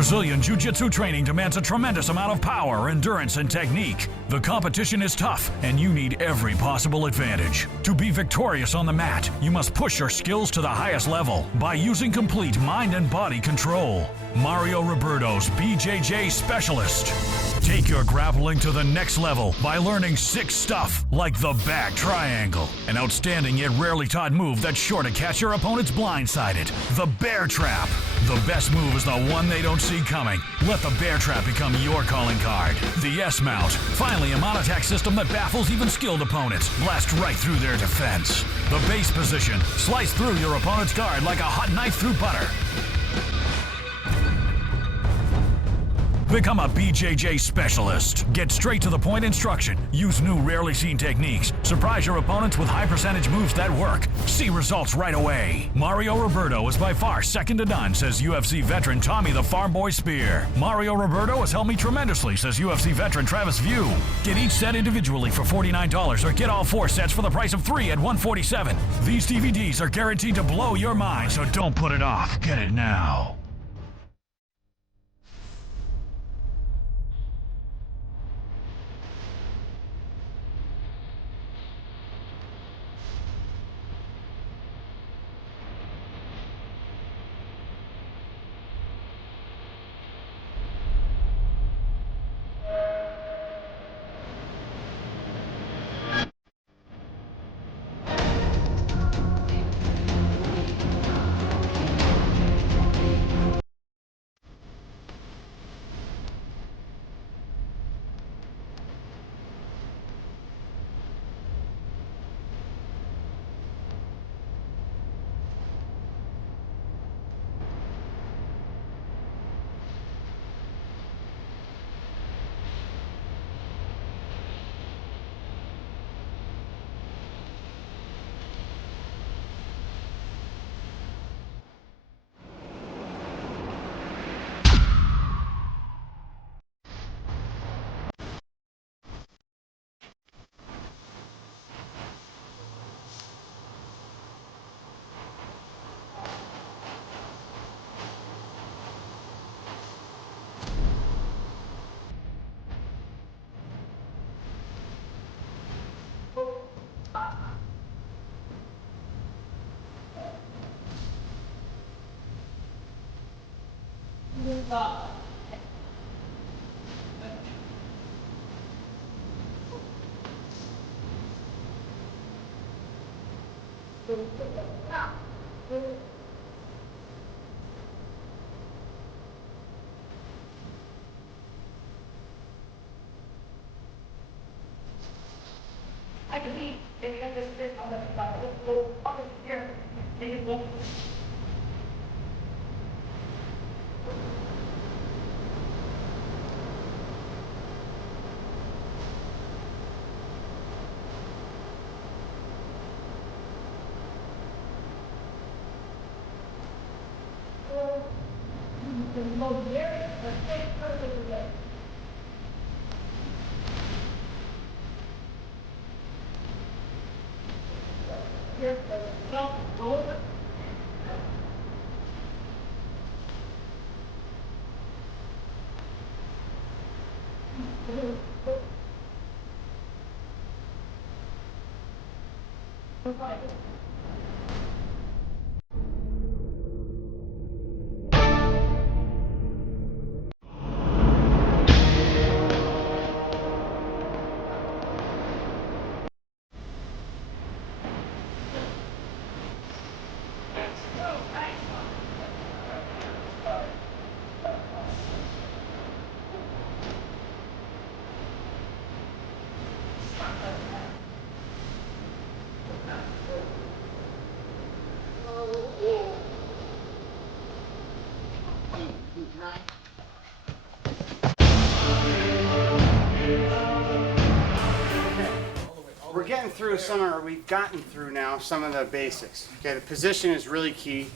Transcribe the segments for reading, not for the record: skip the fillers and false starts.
Brazilian Jiu-Jitsu training demands a tremendous amount of power, endurance, and technique. The competition is tough, and you need every possible advantage. To be victorious on the mat, you must push your skills to the highest level by using complete mind and body control. Mario Roberto's BJJ Specialist. Take your grappling to the next level by learning sick stuff like the back triangle, an outstanding yet rarely taught move that's sure to catch your opponents blindsided. The bear trap. The best move is the one they don't see coming. Let the bear trap become your calling card. The S-mount. Finally, a mount attack system that baffles even skilled opponents. Blast right through their defense. The base position. Slice through your opponent's guard like a hot knife through butter. Become a BJJ specialist. Get straight to the point instruction. Use new, rarely seen techniques. Surprise your opponents with high percentage moves that work. See results right away. Mario Roberto is by far second to none, says UFC veteran Tommy the Farm Boy Spear. Mario Roberto has helped me tremendously, says UFC veteran Travis View. Get each set individually for $49 or get all 4 sets for the price of 3 at $147. These DVDs are guaranteed to blow your mind, so don't put it off. Get it now. I believe they have this bit on the up here. They won't. We're getting through we've gotten through now some of the basics. Okay, the position is really key.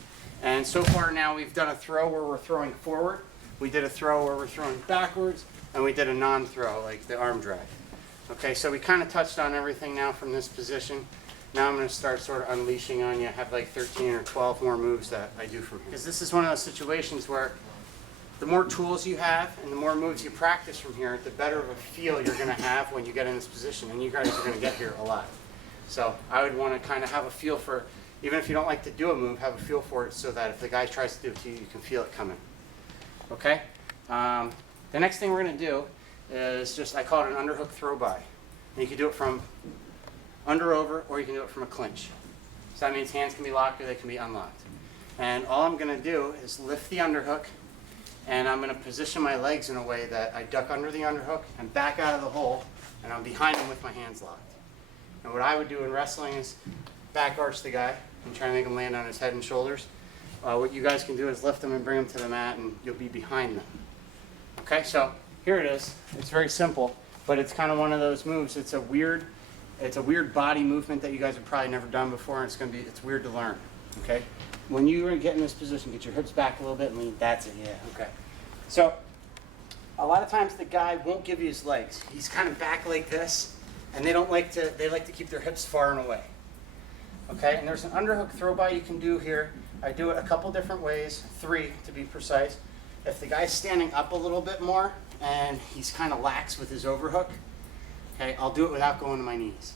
And so far now we've done a throw where we're throwing forward. We did a throw where we're throwing backwards. And we did a non-throw, like the arm drag. Okay, so we kind of touched on everything now from this position. Now I'm going to start sort of unleashing on you. I have like 13 or 12 more moves that I do from here. Because this is one of those situations where the more tools you have and the more moves you practice from here, the better of a feel you're going to have when you get in this position. And you guys are going to get here a lot. So I would want to kind of have a feel for, even if you don't like to do a move, have a feel for it so that if the guy tries to do it to you, you can feel it coming. Okay? The next thing we're going to do is just, I call it an underhook throw by. And you can do it from under over, or you can do it from a clinch. So that means hands can be locked or they can be unlocked. And all I'm going to do is lift the underhook, and I'm going to position my legs in a way that I duck under the underhook and back out of the hole, and I'm behind him with my hands locked. And what I would do in wrestling is back arch the guy and try to make him land on his head and shoulders. What you guys can do is lift him and bring him to the mat, and you'll be behind them. Okay, so here it is. It's very simple, but it's kind of one of those moves. It's a weird body movement that you guys have probably never done before, and it's weird to learn. Okay, when you get in this position, get your hips back a little bit and lean. That's it. Yeah. Okay. So a lot of times the guy won't give you his legs. He's kind of back like this, and they like to keep their hips far and away. Okay, and there's an underhook throw by you can do here. I do it a couple different ways, 3 to be precise. If the guy's standing up a little bit more and he's kind of lax with his overhook, okay, I'll do it without going to my knees.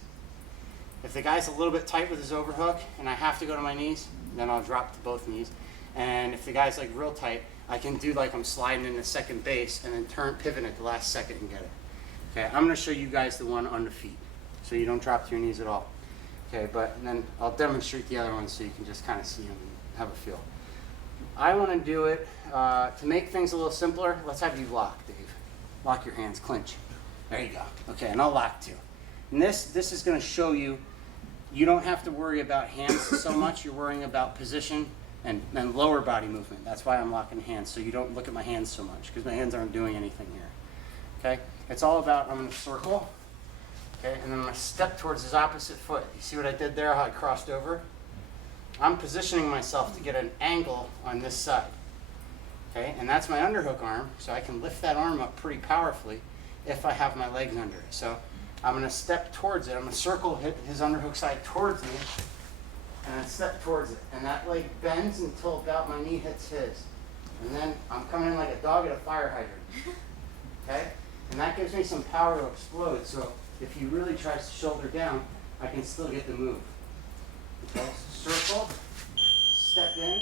If the guy's a little bit tight with his overhook and I have to go to my knees, then I'll drop to both knees. And if the guy's like real tight, I can do like I'm sliding into second base and then pivot at the last second and get it. Okay, I'm going to show you guys the one on the feet, so you don't drop to your knees at all. Okay, but then I'll demonstrate the other one so you can just kind of see them and have a feel. I want to do it to make things a little simpler. Let's have you lock, Dave. Lock your hands, clinch. There you go. Okay, and I'll lock too. And this is going to show you, you don't have to worry about hands so much. You're worrying about position and lower body movement. That's why I'm locking hands, so you don't look at my hands so much, because my hands aren't doing anything here. Okay, it's all about, I'm going to circle. Okay, and then I'm going to step towards his opposite foot. You see what I did there, how I crossed over? I'm positioning myself to get an angle on this side. Okay, and that's my underhook arm, so I can lift that arm up pretty powerfully if I have my legs under it. So I'm going to step towards it. I'm going to circle his underhook side towards me, and then step towards it. And that leg bends until about my knee hits his. And then I'm coming in like a dog at a fire hydrant. Okay, and that gives me some power to explode. So if he really tries to shoulder down, I can still get the move. Okay, so circle, step in,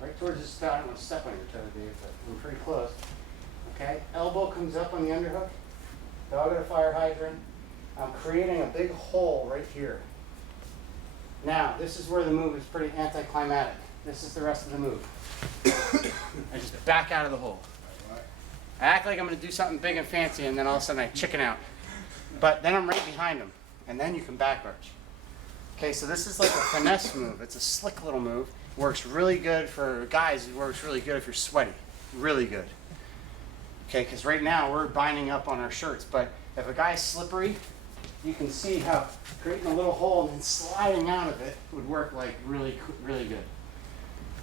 right towards his spout. I don't want to step on your toe, Dave, but I'm pretty close. Okay, elbow comes up on the underhook, dog at a fire hydrant. I'm creating a big hole right here. Now, this is where the move is pretty anticlimactic. This is the rest of the move. I just back out of the hole. I act like I'm going to do something big and fancy, and then all of a sudden I chicken out. But then I'm right behind him, and then you can back arch. Okay, so this is like a finesse move. It's a slick little move. Works really good for guys. It works really good if you're sweaty. Really good. Okay, because right now we're binding up on our shirts, but if a guy's slippery, you can see how creating a little hole and then sliding out of it would work like really, really good.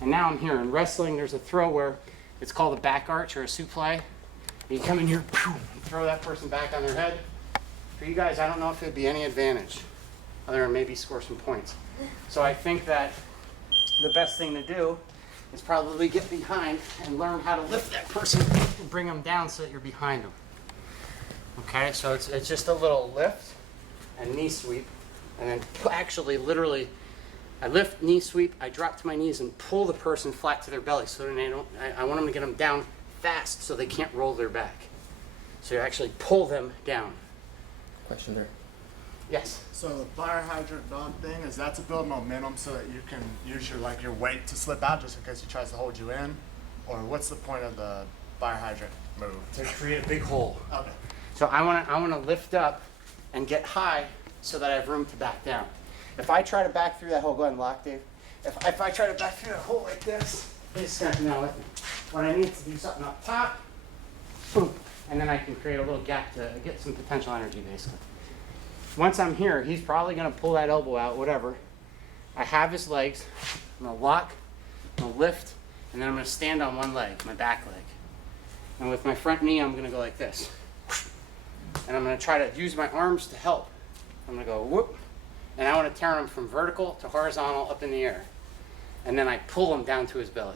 And now I'm here. In wrestling, there's a throw where it's called a back arch or a suplex. You come in here, and throw that person back on their head. For you guys, I don't know if it'd be any advantage, other than maybe score some points. So I think that the best thing to do is probably get behind and learn how to lift that person and bring them down so that you're behind them. Okay, so it's just a little lift and knee sweep, and then actually, literally, I lift, knee sweep, I drop to my knees and pull the person flat to their belly so that they don't, I want them to get them down fast so they can't roll their back. So you actually pull them down. Question there. Yes? So the fire hydrant dog thing, is that to build momentum so that you can use your weight to slip out just in case he tries to hold you in? Or what's the point of the fire hydrant move? To create a big hole. Okay. So I want to lift up and get high so that I have room to back down. If I try to back through that hole, go ahead and lock, Dave. If I try to back through that hole like this, he's going to come down with me. When I need to do something up top, boom, and then I can create a little gap to get some potential energy, basically. Once I'm here, he's probably going to pull that elbow out, whatever. I have his legs. I'm going to lock, I'm going to lift, and then I'm going to stand on one leg, my back leg. And with my front knee, I'm going to go like this. And I'm going to try to use my arms to help. I'm going to go whoop, and I want to turn him from vertical to horizontal up in the air. And then I pull him down to his belly.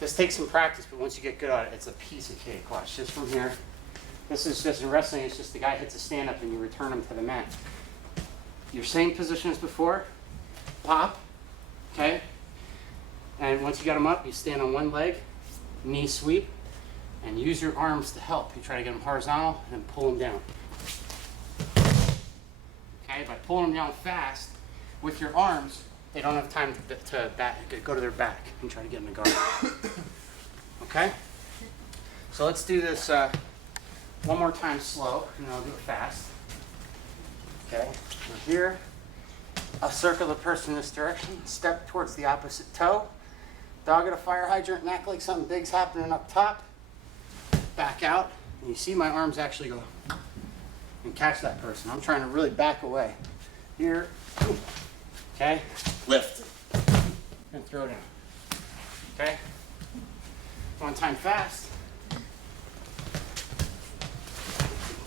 This takes some practice, but once you get good at it, it's a piece of cake. Watch, just from here. This is just in wrestling, it's just the guy hits a stand up and you return him to the mat. Your same position as before, pop, okay? And once you got him up, you stand on one leg, knee sweep, and use your arms to help. You try to get him horizontal and then pull him down. Okay, by pulling them down fast with your arms, they don't have time to go to their back and try to get them to guard. Okay? So let's do this one more time slow, and then I'll do it fast. Okay, we're here. I'll circle the person in this direction, step towards the opposite toe, dog at a fire hydrant and act like something big's happening up top, back out, and you see my arms actually go and catch that person. I'm trying to really back away. Here, okay, lift, and throw down. Okay, one time fast.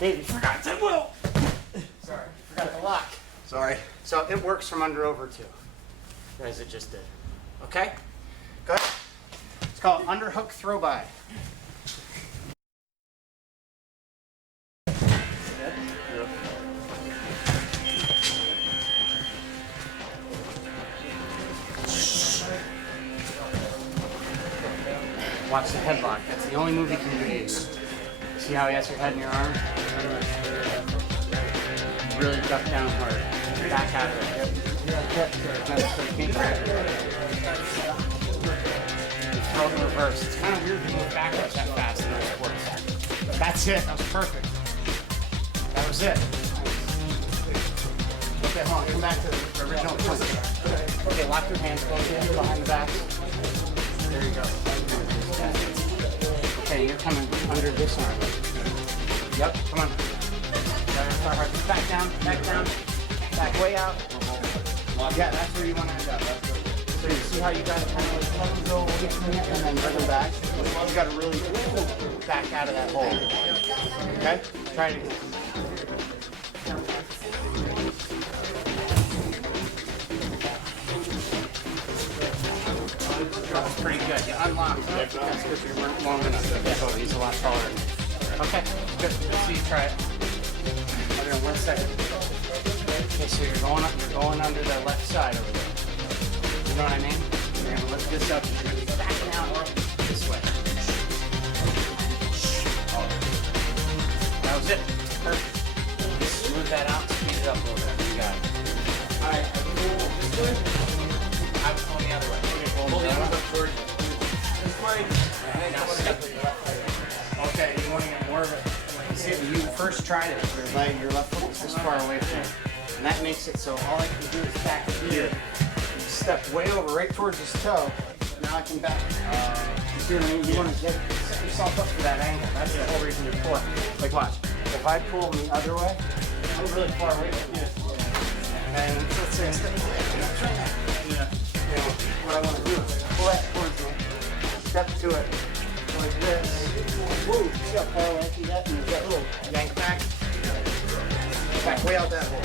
Dave, you forgot to whoa. Sorry, forgot the lock. Sorry. So it works from under over too, as it just did. Okay, go ahead. It's called underhook throw by. Watch the headlock. That's the only move he can do to you. See how he has your head in your arm? Really duck down hard. Back out of it. Throw it in reverse. It's kind of weird to move backwards that fast in those sports. That's it. That was perfect. That was it. Okay, hold on. Come back to the original point. Okay, lock your hands close behind the back. There you go. Okay, you're coming under this arm. Yep, come on. Back down, back way out. Yeah, that's where you want to end up. So you see how you got to kind of like let them go away from it and then bring them back? You got to really back out of that hole. Okay? Try it again. That's pretty good. You unlocked. That's because you weren't long enough. Oh, he's a lot taller. Okay, good. Let's see you try it. Hold on 1 second. Okay, so you're going under the left side over there. You know what I mean? You're gonna lift this up and you're gonna be backing out this way. That was it. Perfect. Just smooth that out, speed it up a little bit. You got it. Alright, pull this way. I was pulling the other way. Pull the other way towards you. This way. Now step to the left leg. Okay, you want to get more of it. See, when you first tried it, your left foot was this far away from it. And that makes it so all I can do is back here. Step way over, right towards his toe. Now I can back. You see what I mean? You want to set yourself up for that angle. That's the whole reason you're pulling. Like watch. If I pull him the other way, I'm really far away from you. And let's say I step you know, what I want to do is pull that towards me, step to it like this. Whoa, see how far away you get? And you get a little yank back. Back way out that hole.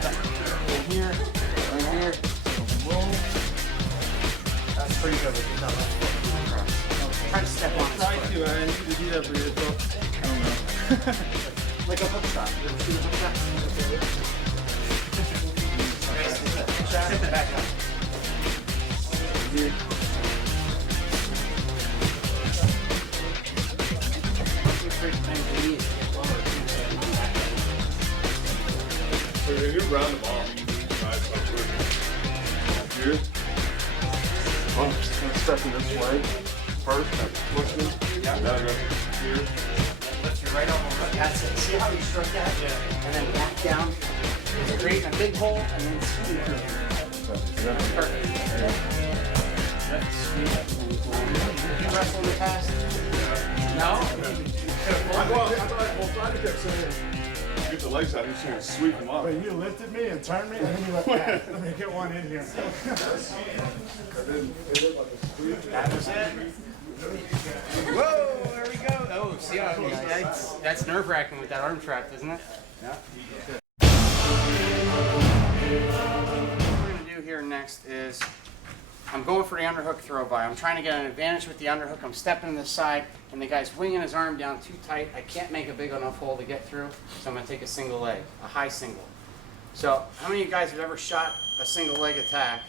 Right here, right here. Whoa. That's pretty good with that left foot. Try to step on it. Try to, I need to do that for yourself. I don't know. Like a hook shot. You ever see a hook shot? Okay, back up. Here. So when you round the ball, you need to drive something. Here. I'm just going to step in this way. First, I'm pushing. Yeah. Now I go here. Lift your right elbow up. That's it. See how you struck that? Yeah. And then back down. Creating a big hole and then scoot through. Perfect. You wrestled in the past? No? I kept saying, get the legs out, he's going to sweep them up. But you lifted me and turned me, and then you went back. Let me get one in here. That was it. Whoa, there we go. Oh, see how that's nerve-wracking with that arm trap, isn't it? Yeah. What we're going to do here next is I'm going for the underhook throw by. I'm trying to get an advantage with the underhook. I'm stepping to the side, and the guy's winging his arm down too tight. I can't make a big enough hole to get through, so I'm going to take a single leg, a high single. So how many of you guys have ever shot a single leg attack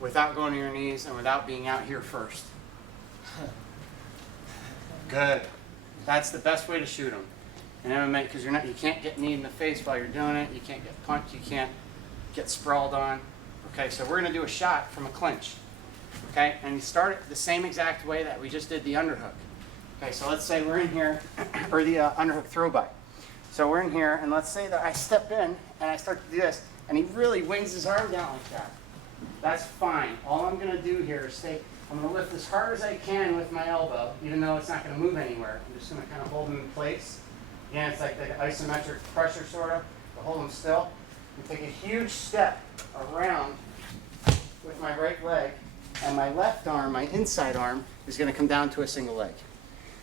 without going to your knees and without being out here first? Good. That's the best way to shoot them in MMA, because you can't get kneed in the face while you're doing it. You can't get punched. You can't get sprawled on. Okay, so we're going to do a shot from a clinch. Okay, and you start it the same exact way that we just did the underhook. Okay, so let's say we're in here, or the underhook throw by. So we're in here, and let's say that I step in and I start to do this, and he really wings his arm down like that. That's fine. All I'm going to do here is I'm going to lift as hard as I can with my elbow, even though it's not going to move anywhere. I'm just going to kind of hold him in place. Again, it's like the isometric pressure, sort of, to hold him still. And take a huge step around with my right leg, and my left arm, my inside arm, is going to come down to a single leg.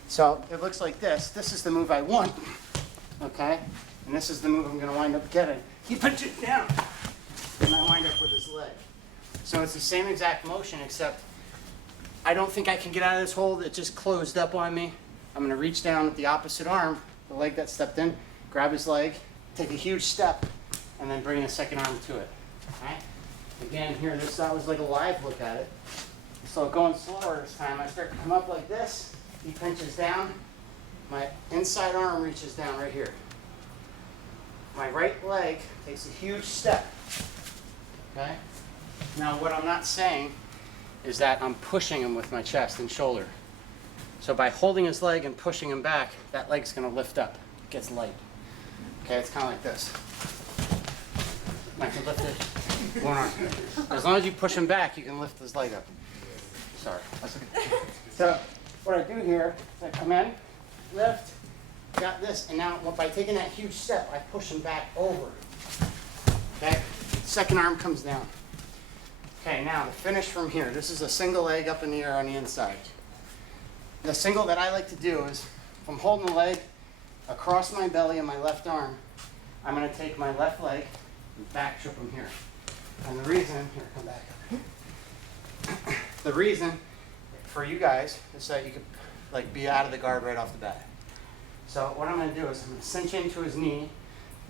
So it looks like this. This is the move I want, okay? And this is the move I'm going to wind up getting. He punches it down, and I wind up with his leg. So it's the same exact motion, except I don't think I can get out of this hold. It just closed up on me. I'm going to reach down with the opposite arm, the leg that stepped in, grab his leg, take a huge step, and then bring the second arm to it. Okay? Again, here, that was like a live look at it. So going slower this time, I start to come up like this. He pinches down. My inside arm reaches down right here. My right leg takes a huge step. Okay? Now, what I'm not saying is that I'm pushing him with my chest and shoulder. So by holding his leg and pushing him back, that leg's going to lift up. It gets light. Okay, it's kind of like this. I can lift it one arm. As long as you push him back, you can lift his leg up. Sorry. That's okay. So what I do here is I come in, lift, got this, and now by taking that huge step, I push him back over. Okay? Second arm comes down. Okay, now the finish from here. This is a single leg up in the air on the inside. The single that I like to do is, if I'm holding the leg across my belly and my left arm, I'm going to take my left leg and back trip him here. And the reason, here, come back up. The reason for you guys is that you could be out of the guard right off the bat. So what I'm going to do is I'm going to cinch into his knee,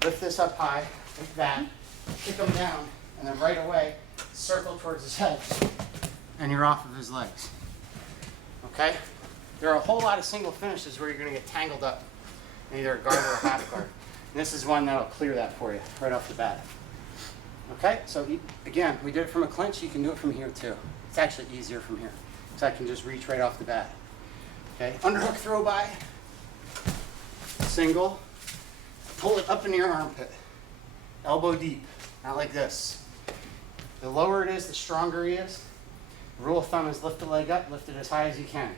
lift this up high like that, kick him down, and then right away circle towards his head, and you're off of his legs. Okay? There are a whole lot of single finishes where you're going to get tangled up in either a guard or a half guard. And this is one that'll clear that for you right off the bat. Okay? So again, we did it from a clinch. You can do it from here too. It's actually easier from here. So I can just reach right off the bat. Okay? Underhook throw by. Single. Pull it up in your armpit. Elbow deep. Not like this. The lower it is, the stronger he is. The rule of thumb is lift the leg up, lift it as high as you can.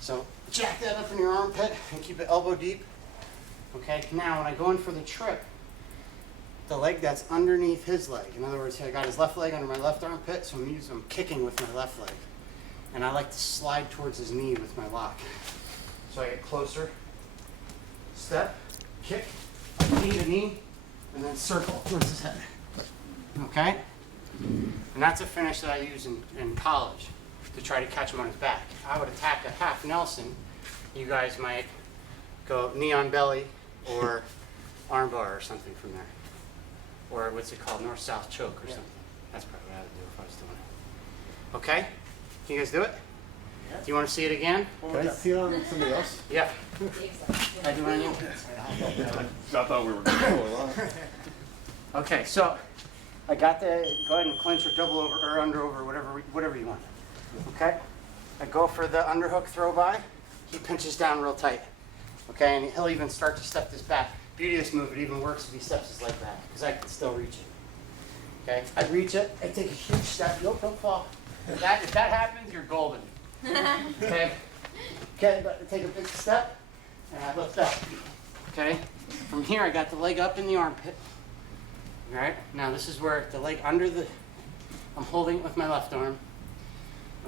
So jack that up in your armpit and keep it elbow deep. Okay, now when I go in for the trip, the leg that's underneath his leg. In other words, I got his left leg under my left armpit, so I'm kicking with my left leg. And I like to slide towards his knee with my lock. So I get closer, step, kick, knee to knee, and then circle towards his head. Okay? And that's a finish that I use in college to try to catch him on his back. I would attack a half Nelson. You guys might go knee on belly or arm bar or something from there. Or what's it called? North-south choke or something. That's probably what I would do if I was doing it. Okay? Can you guys do it? Yeah. Do you want to see it again? Can I see it on somebody else? Yeah. I do it on you? I thought we were going to go a lot. Okay, so I got the, go ahead and clinch or double over or under over, whatever you want. Okay? I go for the underhook throw by. He pinches down real tight. Okay, and he'll even start to step this back. Beauty of this move, it even works if he steps his leg back, because I can still reach it. Okay, I reach it, I take a huge step. Nope, don't fall. If that happens, you're golden. Okay? Okay, but I take a big step, and I lift up. Okay? From here, I got the leg up in the armpit. All right? Now, this is where the leg under the, I'm holding it with my left arm.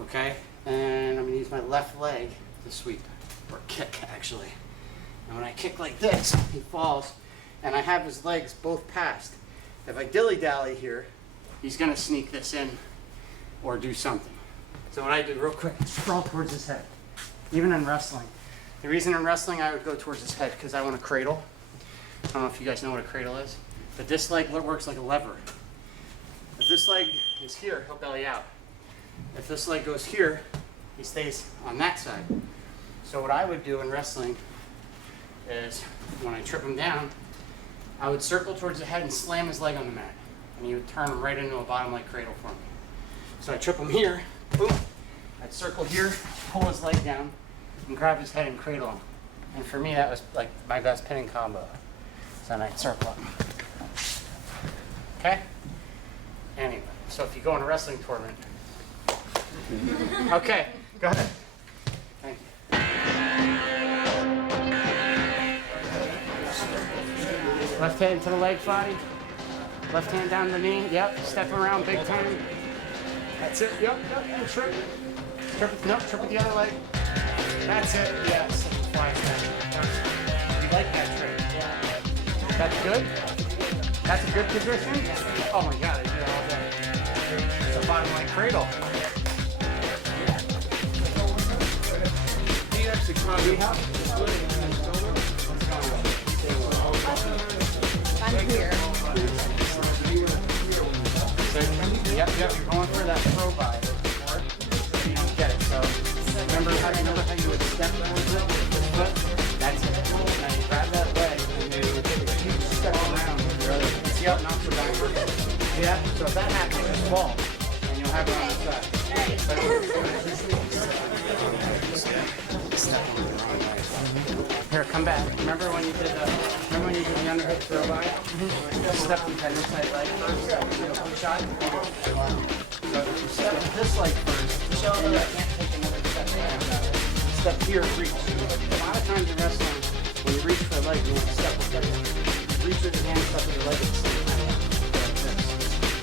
Okay? And I'm going to use my left leg to sweep, or kick, actually. And when I kick like this, he falls, and I have his legs both passed. If I dilly-dally here, he's going to sneak this in or do something. So what I do real quick is crawl towards his head. Even in wrestling. The reason in wrestling I would go towards his head because I want to cradle. I don't know if you guys know what a cradle is, but this leg works like a lever. If this leg is here, he'll belly out. If this leg goes here, he stays on that side. So what I would do in wrestling is when I trip him down, I would circle towards the head and slam his leg on the mat. And he would turn him right into a bottom leg cradle for me. So I trip him here, boom. I'd circle here, pull his leg down, and grab his head and cradle him. And for me, that was like my best pinning combo. So then I'd circle him. Okay? Anyway, so if you go in a wrestling tournament. Okay, go ahead. Thank you. Left hand to the leg body. Left hand down the knee. Yep, step around big time. That's it. Yep, and trip. Trip with the other leg. That's it. Yes. Fly step. You like that trick? Yeah. That's good? That's a good position? Oh my god, I do that all day. It's a bottom leg cradle. He actually caught me. I'm here. Yep, you're going for that throw by. You don't get it. So remember how you would step towards it with the foot? That's it. Now you grab that leg and you take a huge step around with your other. See how it knocks you backwards? Yeah. So if that happens, just fall, and you'll have it on the side. But step on the wrong way. Here, come back. Remember when you did the underhook throw by? Step with that inside leg first. Shot. So you step with this leg first, and you can't take another step back. Step here, reach. A lot of times in wrestling, when you reach for a leg, you want to step with it. Reach with your hand, step with your leg at the same time. Like this.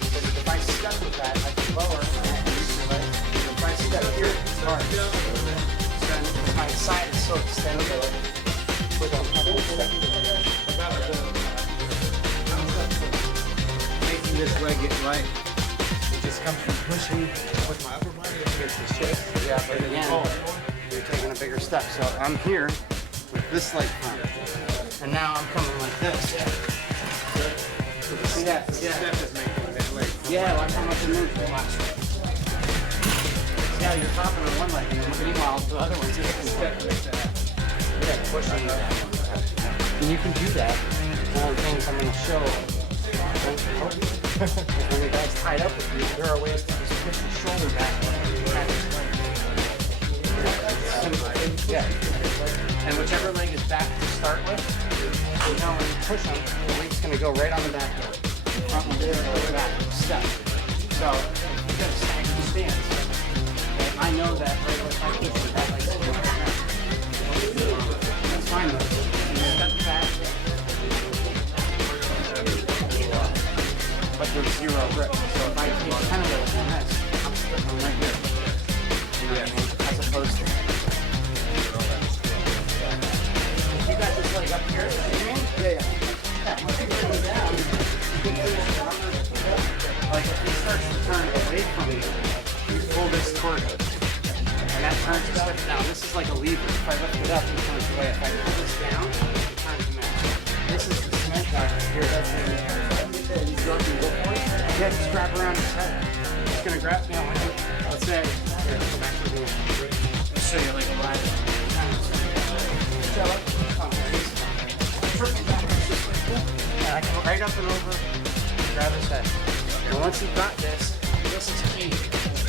Because if I step with that, I can lower and reach the leg. If I step here, it's hard. Then my side is so extended. Making this leg get right. It just comes from pushing with my upper body against the chest. Yeah, but again, you're taking a bigger step. So I'm here with this leg front. And now I'm coming like this. See that? Yeah. Step is making that leg. Yeah, watch how much it moves. Watch. See how you're popping on one leg, and then meanwhile the other one's just a step like that. Yeah, pushing that. And you can do that. One of the things I'm going to show is when the guy's tied up with you, there are ways to just push your shoulder back. Yeah. And whichever leg is back to start with, you know when you push them, the weight's going to go right on the back door. Front one there, or back, step. So you got to stagger the stance. I know that right away. I can't do that like that's fine though. You step back. But there's zero grip. So if I do kind of like this, I'm slipping right here. You know what I mean? As opposed to. If you got this leg up here, you know what I mean? Yeah. Once you bring it down, like if he starts to turn away from you, you pull this toward it. And that turns the switch down. This is like a lever. If I lift it up, it turns away. If I pull this down, it turns him out. This is the cement guy right here. Yeah, just grab around his head. Just gonna grab me on my head. Let's say, here, go back to the I'll show you like a ladder. And I come right up and over, grab his head. And once you've got this is key.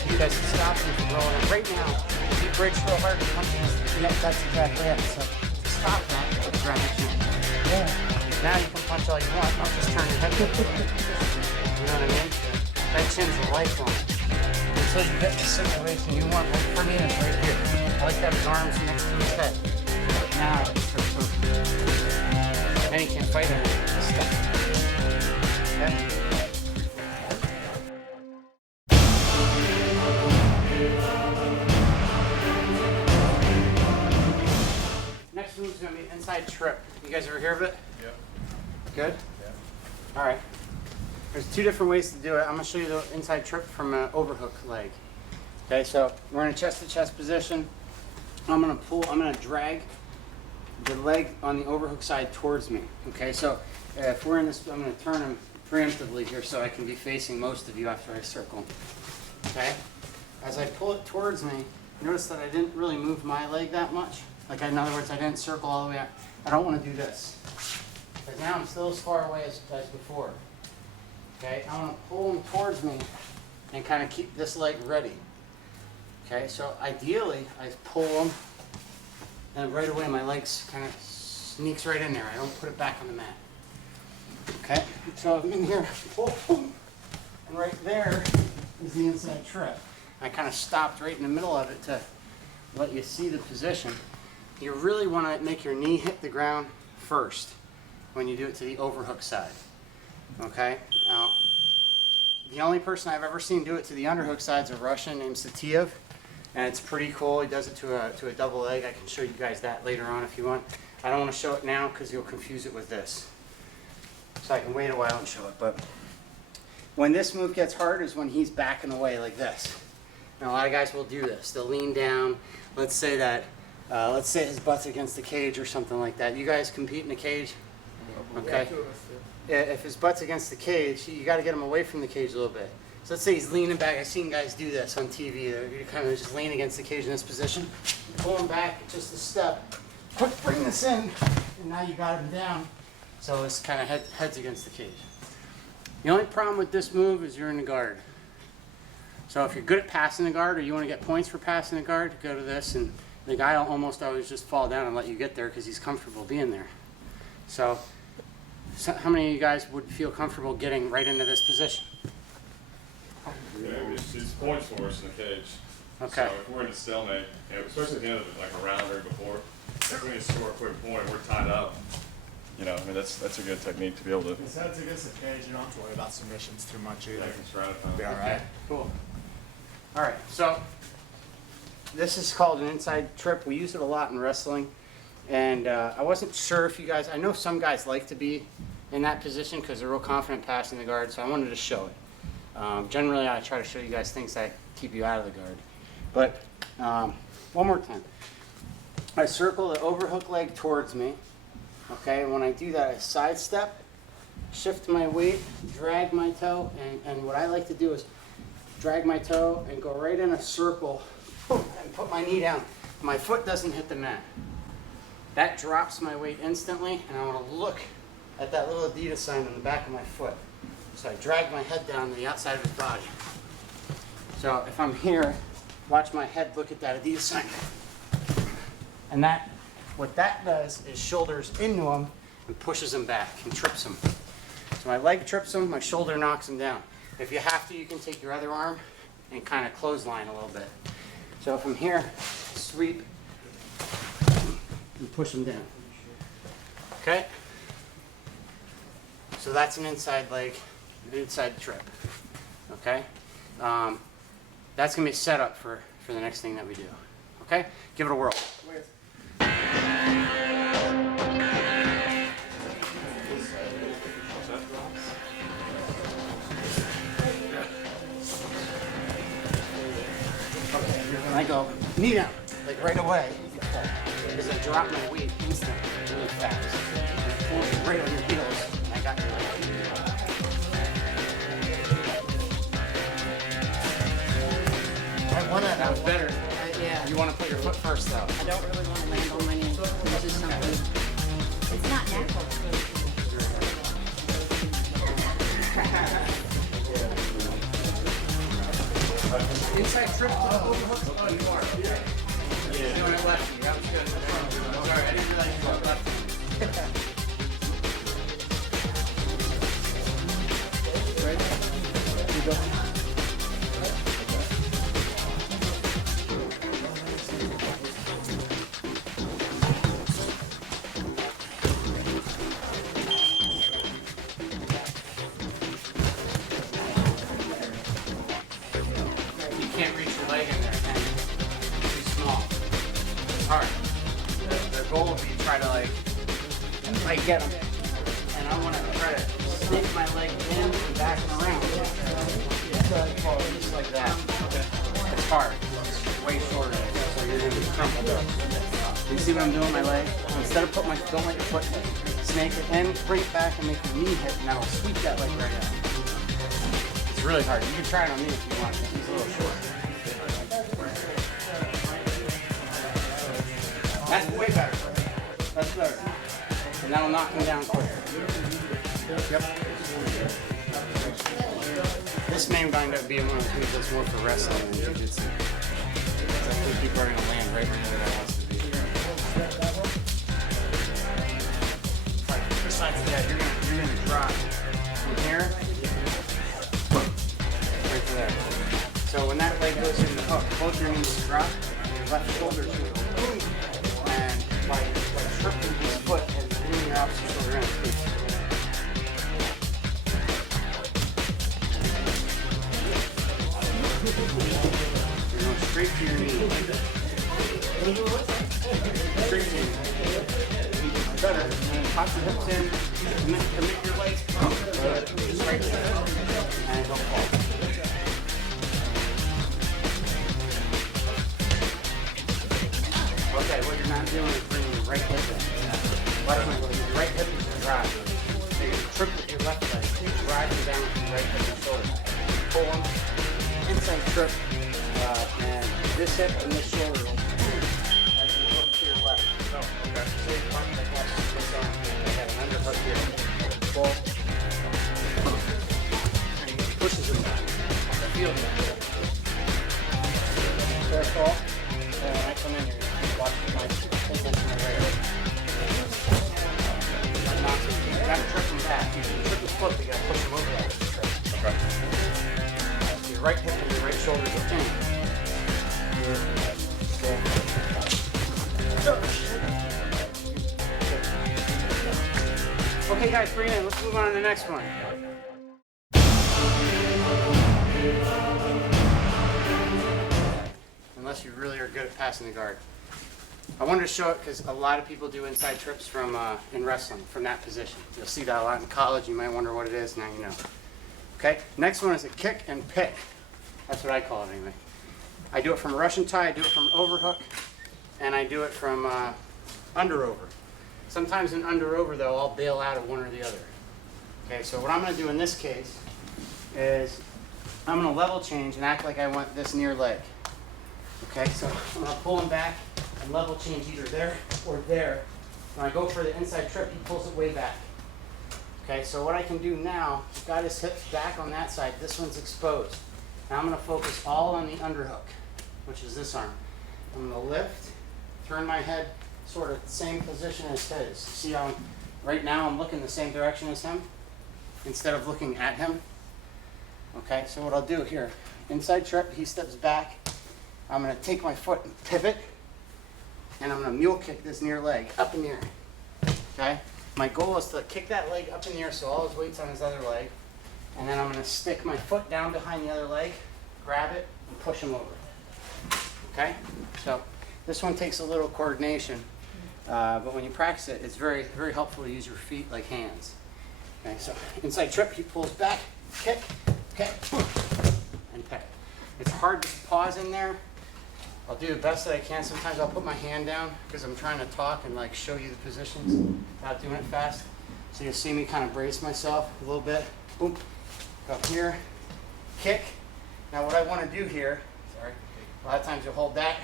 Because it stops you from rolling. And right now, if you bridge real hard and punch his, yep, that's exactly it. So stop that, grab your chin. Yeah. Now you can punch all you want. I'll just turn your head. You know what I mean? That chin's a lifeline. Until you get the situation you want. Like for me, it's right here. I like to have his arms next to his head. Now it's perfect. Then he can't fight it. Step. Okay? Next move's gonna be inside trip. You guys ever hear of it? Yeah. Good? Yeah. All right. There's two different ways to do it. I'm gonna show you the inside trip from an overhook leg. Okay, so we're in a chest-to-chest position. I'm gonna drag the leg on the overhook side towards me. Okay, so if we're in this, I'm gonna turn him preemptively here so I can be facing most of you after I circle. Okay, as I pull it towards me, notice that I didn't really move my leg that much. Like, in other words, I didn't circle all the way out. I don't want to do this. Because now I'm still as far away as before. Okay, I'm going to pull him towards me and kind of keep this leg ready. Okay, so ideally, I pull him, and right away my legs kind of sneaks right in there. I don't put it back on the mat. Okay, so I'm in here, pull, and right there is the inside trip. I kind of stopped right in the middle of it to let you see the position. You really want to make your knee hit the ground first when you do it to the overhook side. Okay? Now, the only person I've ever seen do it to the underhook side is a Russian named Satiev, and it's pretty cool. He does it to a double leg. I can show you guys that later on if you want. I don't want to show it now because you'll confuse it with this. So I can wait a while and show it. But when this move gets hard is when he's backing away like this. Now, a lot of guys will do this. They'll lean down. Let's say his butt's against the cage or something like that. You guys compete in a cage? Okay. If his butt's against the cage, you got to get him away from the cage a little bit. So let's say he's leaning back. I've seen guys do this on TV. You kind of just lean against the cage in this position. Pull him back just a step. Quick, bring this in. And now you got him down. So it's kind of heads against the cage. The only problem with this move is you're in the guard. So if you're good at passing the guard or you want to get points for passing the guard, go to this, and the guy will almost always just fall down and let you get there because he's comfortable being there. So how many of you guys would feel comfortable getting right into this position? Yeah, it's points for us in the cage. Okay. So if we're in a stalemate, especially at the end of like a round or before, if we need to score a quick point and we're tied up, you know, I mean, that's a good technique to be able to. His head's against the cage. You don't have to worry about submissions too much either. Be Be all right. Cool. All right, so this is called an inside trip. We use it a lot in wrestling, and I wasn't sure if you guys, I know some guys like to be in that position because they're real confident passing the guard, so I wanted to show it. Generally, I try to show you guys things that keep you out of the guard. But one more time. I circle the overhook leg towards me. Okay, and when I do that, I sidestep, shift my weight, drag my toe, and what I like to do is drag my toe and go right in a circle and put my knee down. My foot doesn't hit the mat. That drops my weight instantly, and I want to look at that little Adidas sign on the back of my foot. So I drag my head down to the outside of his body. So if I'm here, watch my head look at that Adidas sign. And what that does is shoulders into him and pushes him back and trips him. So my leg trips him, my shoulder knocks him down. If you have to, you can take your other arm and kind of clothesline a little bit. So if I'm here, sweep and push him down. Okay? So that's an inside leg, an inside trip. Okay? That's going to be set up for the next thing that we do. Okay? Give it a whirl. I go knee down, like right away, because I drop my weight instantly, really fast. And it pulls you right on your heels, and I got your leg. That was better. Yeah. You want to put your foot first, though. I don't really want to land on my knee. This is something. It's not natural. Inside trip to the overhook. Oh, you are. Yeah. Doing it lefty. That was good. Sorry, I didn't realize you were lefty. Ready? You go. Can't reach your leg in there, man. It's too small. It's hard. The goal would be to try to like get them. And I want to try to snake my leg in and back and around. So just like that. It's hard. It's way shorter, so you're gonna be crumpled up. You see what I'm doing with my leg? Instead of don't let your foot hit. Snake it in, bring it back, and make your knee hit, and that'll sweep that leg right out. It's really hard. You can try it on me if you want, because he's a little short. That's way better. That's better. And that'll knock him down quicker. Yep. This may wind up being one of the things that's more for wrestling than jiu-jitsu. I think people are going to land right where that wants to be. Yeah, you're going to drop from here right to there. So when that leg goes in the hook, both your knees drop, your left shoulder's going to boom, and by tripping his foot and bringing your opposite shoulder in. You're going straight to your knee. Straight to your knee. Better. And pop your hips in. Commit your legs. Just right there. And don't fall. Okay, what you're not doing is bringing your right hip in. Watch my leg. Your right hip is to drive. So you're going to trip with your left leg. Drive them down with your right hip and shoulder. Pull them. Inside trip. And this hip and this shoulder will as you look to your left. So, okay. So you're punching across this arm. I got an underhook here. Pull. And he pushes him back. I feel that. Careful. And when I come in, you're going to watch my fingers in the right hip. That knocks him. You got to trip him back. You trip his foot, but you got to push him over that trip. Okay. So your right hip and your right shoulder is in. Okay guys, bring it in. Let's move on to the next one. Unless you really are good at passing the guard. I wanted to show it because a lot of people do inside trips from in wrestling from that position. You'll see that a lot in college. You might wonder what it is. Now you know. Okay, next one is a kick and pick. That's what I call it anyway. I do it from a Russian tie, I do it from an overhook, and I do it from under over. Sometimes in under over though, I'll bail out of one or the other. Okay, so what I'm going to do in this case is I'm going to level change and act like I want this near leg. Okay, so I'm going to pull him back and level change either there or there. When I go for the inside trip, he pulls it way back. Okay, so what I can do now, he's got his hips back on that side, this one's exposed. Now I'm going to focus all on the underhook, which is this arm. I'm going to lift, turn my head sort of the same position as his. See how right now I'm looking the same direction as him instead of looking at him? Okay, so what I'll do here, inside trip, he steps back. I'm going to take my foot and pivot, and I'm going to mule kick this near leg up in the air. Okay? My goal is to kick that leg up in the air so all his weight's on his other leg. And then I'm going to stick my foot down behind the other leg, grab it, and push him over. Okay? So this one takes a little coordination, but when you practice it, it's very, very helpful to use your feet like hands. Okay, so inside trip, he pulls back, kick, okay, and pick. It's hard to pause in there. I'll do the best that I can. Sometimes I'll put my hand down because I'm trying to talk and like show you the positions without doing it fast. So you'll see me kind of brace myself a little bit. Boom. Up here, kick. Now what I want to do here, sorry, a lot of times you'll hold that,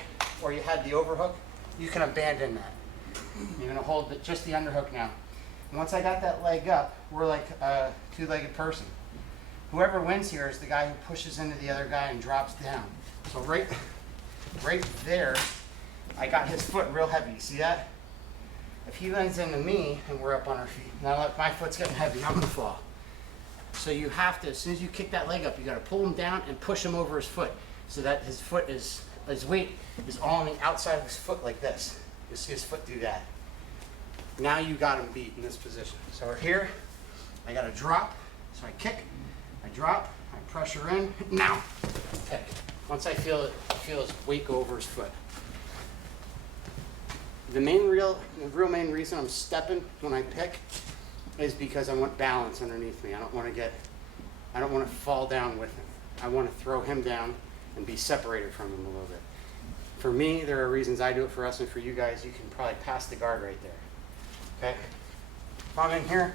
or you had the overhook, you can abandon that. You're going to hold just the underhook now. And once I got that leg up, we're like a two-legged person. Whoever wins here is the guy who pushes into the other guy and drops down. So right there, I got his foot real heavy. See that? If he lands into me and we're up on our feet, now look, my foot's getting heavy, I'm going to fall. So you have to, as soon as you kick that leg up, you got to pull him down and push him over his foot so that his foot is, his weight is all on the outside of his foot like this. You'll see his foot do that. Now you got him beat in this position. So we're here, I got to drop, so I kick, I drop, I pressure in, now pick. Once I feel his weight go over his foot. The real main reason I'm stepping when I pick is because I want balance underneath me. I don't want to fall down with him. I want to throw him down and be separated from him a little bit. For me, there are reasons I do it for us, and for you guys, you can probably pass the guard right there. Okay? If I'm in here,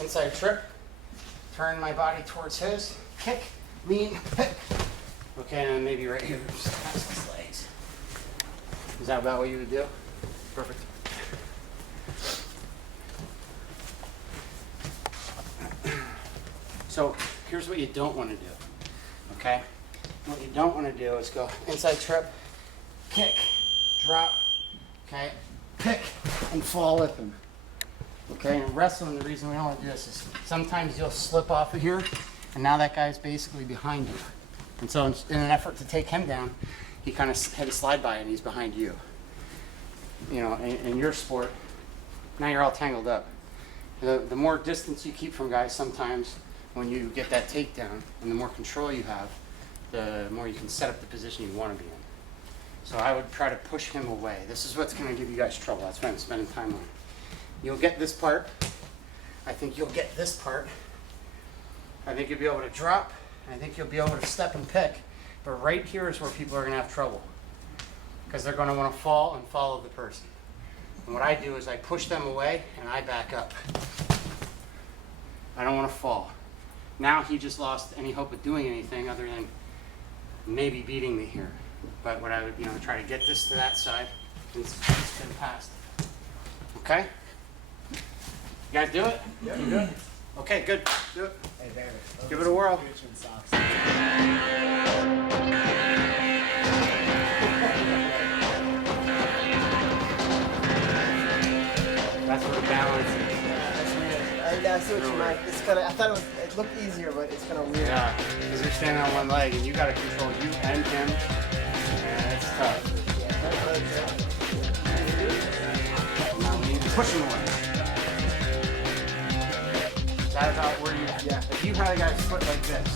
inside trip, turn my body towards his, kick, lean, pick. Okay, and then maybe right here, just pass his legs. Is that about what you would do? Perfect. So here's what you don't want to do, okay? What you don't want to do is go inside trip, kick, drop, okay, pick, and fall with him. Okay, and wrestling, the reason we don't want to do this is sometimes you'll slip off of here, and now that guy's basically behind you. And so in an effort to take him down, he kind of had to slide by and he's behind you. You know, in your sport, now you're all tangled up. The more distance you keep from guys, sometimes when you get that takedown and the more control you have, the more you can set up the position you want to be in. So I would try to push him away. This is what's going to give you guys trouble. That's why I'm spending time on it. You'll get this part. I think you'll get this part. I think you'll be able to drop. I think you'll be able to step and pick. But right here is where people are going to have trouble, because they're going to want to fall and follow the person. And what I do is I push them away and I back up. I don't want to fall. Now he just lost any hope of doing anything other than maybe beating me here. But what I would, try to get this to that side. It's been passed. Okay? You guys do it? Yeah. You good? Okay, good. Do it. Hey, David. Give it a whirl. That's where the balance is. I see what you meant. It's kind of. I thought it looked easier, but it's kind of weird. Yeah, because you're standing on one leg and you got to control you and him. And it's tough. Now we need to push him away. Is that about where you? Yeah. If you had a guy's foot like this,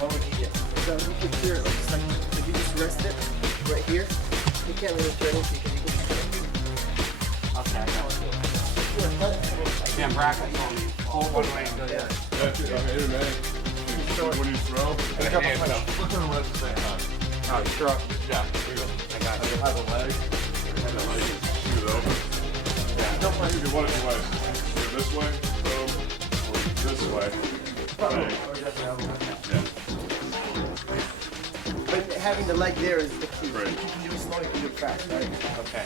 what would you get? So you can clear it. It's like if you just rest it right here, you can't really turn it because you can just Okay, I got it. Damn, Brackett told me. Hold one way and go there. That's it. I mean, hey, man. When you throw, Pick up a punch. look on the left side. Oh, you throw. Yeah, here you go. I got You'll you. have a leg, and then like shoot it over. Yeah. Don't mind if you want it, go this way, throw, or this way. Bang. But having the leg there is the key. Right. You can do it slow, you can do it fast, right? Okay.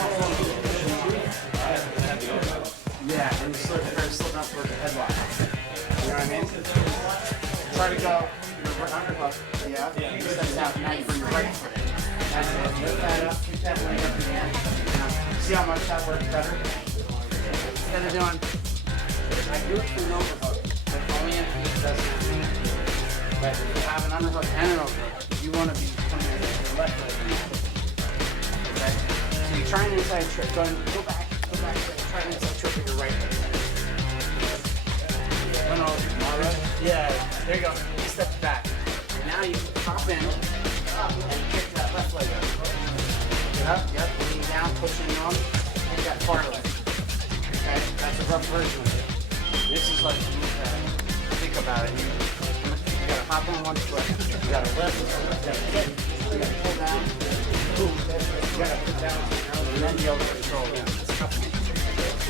Oh, wow. Yeah, and you slip up towards the headlock. You know what I mean? Try to go your underhook. Yeah. You step out, now you bring your right foot in. That's it. Lift that up, keep that leg up in the air. See how much that works better? Instead of doing, I do it through an overhook, but only if it doesn't. But if you have an underhook and an overhook, you want to be coming in with your left leg. Okay? So you try an inside trip, go back, try an inside trip with your right leg. Yeah, there you go. You step back. Now you hop in and kick that left leg up. Get up, yep, lean down, pushing on, kick that far leg. Okay, that's a rough version of it. This is like, think about it. You gotta hop on one foot, you gotta lift, you gotta kick, you gotta pull down, boom, you gotta put down, and then be able to control him. It's tough.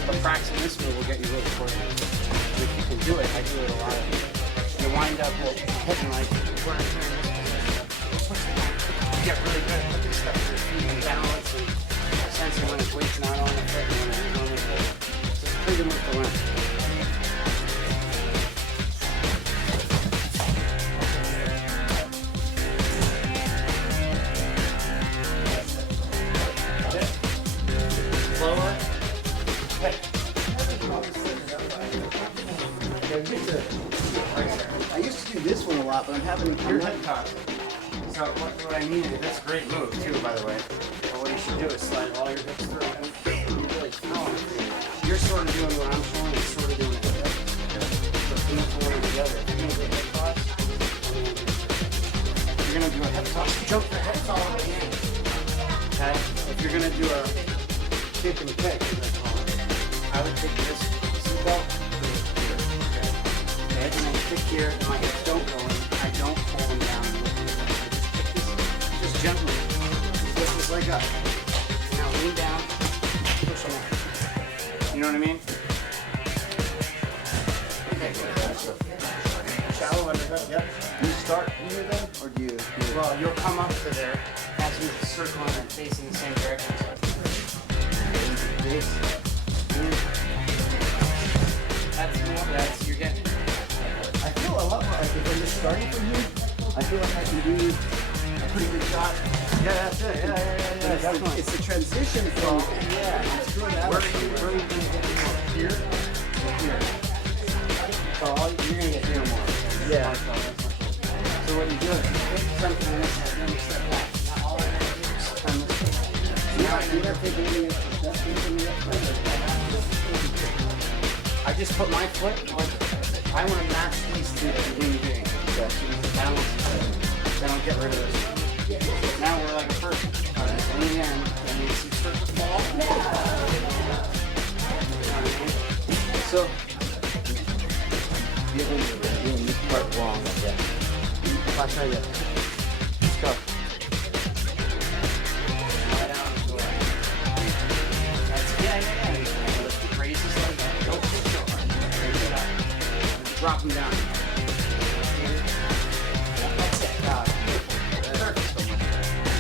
But practicing this move will get you really coordinated. And if you can do it, I do it a lot. You wind up hitting like where I'm doing this. You get really good at putting stuff to your feet and balance and sensing when his weight's not on the foot and when it's on the foot. So it's a pretty good move to learn. Lower. Hit. top, but I'm having. Your hip toss. So what I mean is that's a great move too, by the way. But what you should do is slide all your hips through and you're really throwing it. You're sort of doing what I'm showing, you're sort of doing it. So bring the form together. If you're gonna do a hip toss, you're gonna do a hip toss, jump your hips all the way in. Okay? If you're gonna do a kick and kick, as I call it, I would take this seatbelt here. Okay? And then kick here, and my hips don't go in. I don't pull them down. Just gently. Lift this leg up. Now lean down. Push them up. You know what I mean? Okay, good. Shallow underhook, yep. You start here then, or do you? Well, you'll come up to there as you circle and then facing the same direction. That's, you're getting. I feel a lot more like if I'm just starting from here, I feel like I can do a pretty good shot. Yeah, that's it. Yeah, But definitely. it's the transition from Where are you going to get more? Here? Here. So you're going to get here more. Yeah. So what you do is you take something in this head, then you step back. Not all the way, just turn this way. You're not taking any extra steps from the I just put my foot, like, I want to match these two at the beginning. Balance. Then I'll get rid of this. Now we're like a person. Lean in, and you see start to fall. So, you're doing this part wrong, yeah. I'll try you. Let's go. Drop them down. That's it.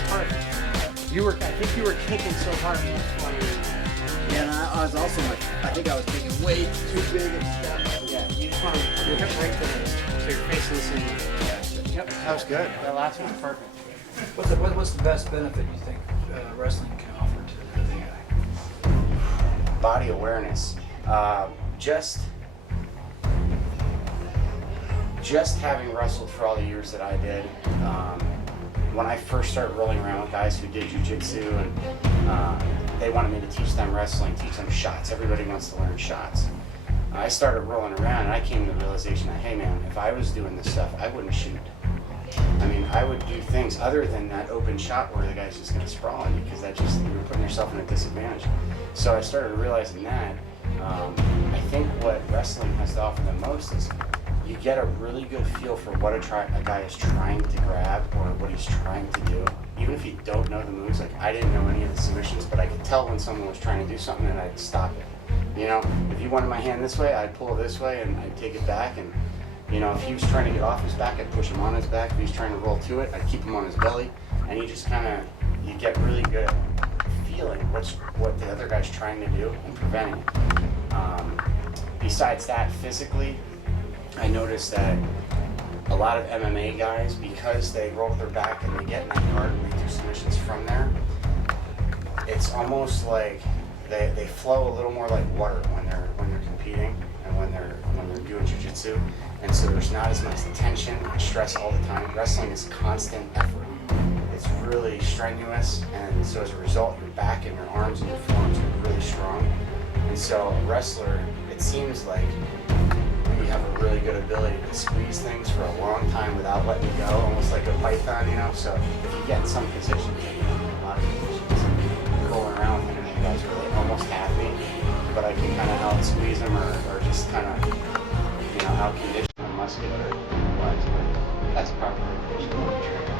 Perfect. You were, I think you were kicking so hard. Yeah, and I was also like, I think I was taking way too big of steps. Yeah, you just want to put your hip right there. So you're facing the same. Yep, that was good. That last one was perfect. What's the best benefit you think wrestling can offer to the guy? Body awareness. Just having wrestled for all the years that I did, when I first started rolling around with guys who did jiu-jitsu and they wanted me to teach them wrestling, teach them shots. Everybody wants to learn shots. I started rolling around and I came to the realization that, hey man, if I was doing this stuff, I wouldn't shoot. I mean, I would do things other than that open shot where the guy's just going to sprawl on you because you're putting yourself in a disadvantage. So I started realizing that. I think what wrestling has to offer the most is you get a really good feel for what a guy is trying to grab or what he's trying to do. Even if you don't know the moves, like I didn't know any of the submissions, but I could tell when someone was trying to do something and I'd stop it. You know, if you wanted my hand this way, I'd pull it this way and I'd take it back. And you know, if he was trying to get off his back, I'd push him on his back. If he was trying to roll to it, I'd keep him on his belly. And you just you get really good at feeling what the other guy's trying to do and preventing it. Besides that, physically, I noticed that a lot of MMA guys, because they roll their back and they get in that guard and they do submissions from there, it's almost like they flow a little more like water when they're competing and when they're doing jiu-jitsu. And so there's not as much tension and stress all the time. Wrestling is constant effort. It's really strenuous, and so as a result, your back and your arms and your forearms are really strong. And so a wrestler, it seems like you have a really good ability to squeeze things for a long time without letting go, almost like a python, you know? So if you get in some positions, a lot of positions, rolling around thinking you guys really almost have me, but I can kind of out-squeeze them or just kind of, you know, out-condition them muscular. That's probably the